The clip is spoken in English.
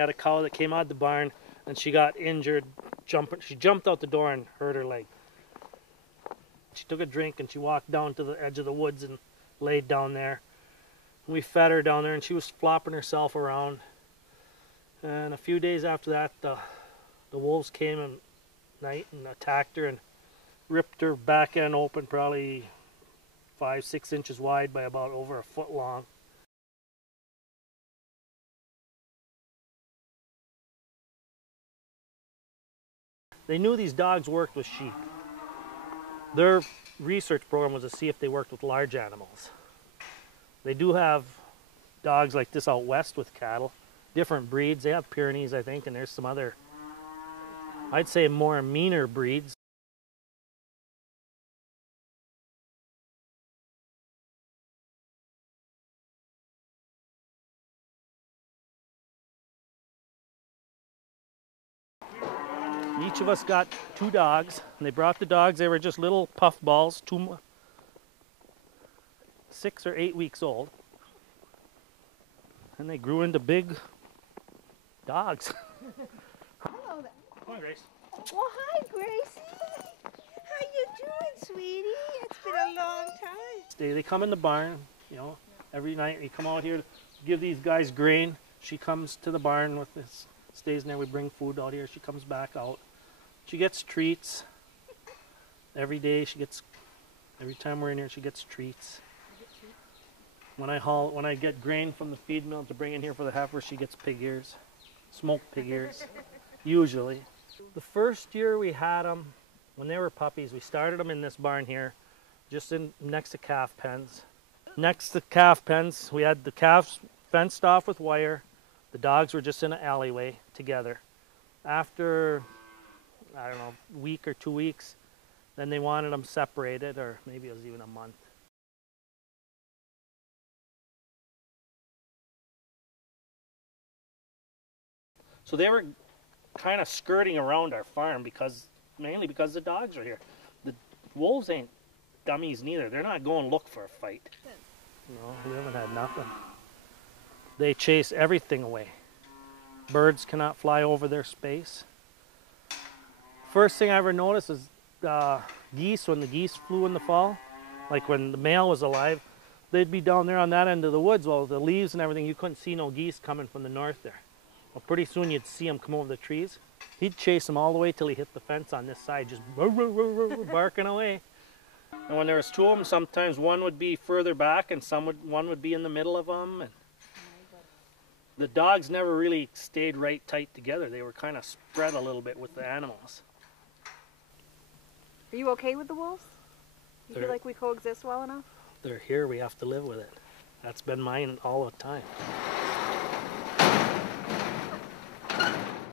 we had a cow that came out of the barn, and she got injured jumping. She jumped out the door and hurt her leg. She took a drink and she walked down to the edge of the woods and laid down there. We fed her down there, and she was flopping herself around. And a few days after that, the wolves came at night and attacked her and ripped her back end open, probably 5-6 inches wide by about over a foot long. They knew these dogs worked with sheep. Their research program was to see if they worked with large animals. They do have dogs like this out west with cattle, different breeds. They have Pyrenees, I think, and there's some other, I'd say, more meaner breeds. Each of us got 2 dogs, and they brought the dogs. They were just little puff balls, 6 or 8 weeks old. And they grew into big dogs. Hello there. Come on, Grace. Well, hi, Gracie. How you doing, sweetie? It's been a long time. They come in the barn, you know, every night. We come out here to give these guys grain. She comes to the barn with this, stays in there. We bring food out here. She comes back out. She gets treats. Every day every time we're in here, she gets treats. When I get grain from the feed mill to bring in here for the heifer, she gets pig ears, smoked pig ears, usually. The first year we had them, when they were puppies, we started them in this barn here, just next to calf pens. Next to calf pens, we had the calves fenced off with wire. The dogs were just in an alleyway together. After, I don't know, a week or 2 weeks, then they wanted them separated, or maybe it was even a month. So they were kind of skirting around our farm mainly because the dogs are here. The wolves ain't dummies neither. They're not going to look for a fight. No, we haven't had nothing. They chase everything away. Birds cannot fly over their space. First thing I ever noticed is geese, when the geese flew in the fall, like when the male was alive, they'd be down there on that end of the woods. Well, the leaves and everything, you couldn't see no geese coming from the north there. Well, pretty soon you'd see them come over the trees. He'd chase them all the way till he hit the fence on this side, just barking away. And when there was 2 of them, sometimes one would be further back and one would be in the middle of them. And the dogs never really stayed right tight together. They were kind of spread a little bit with the animals. Are you okay with the wolves? You feel like we coexist well enough? They're here, we have to live with it. That's been mine all the time.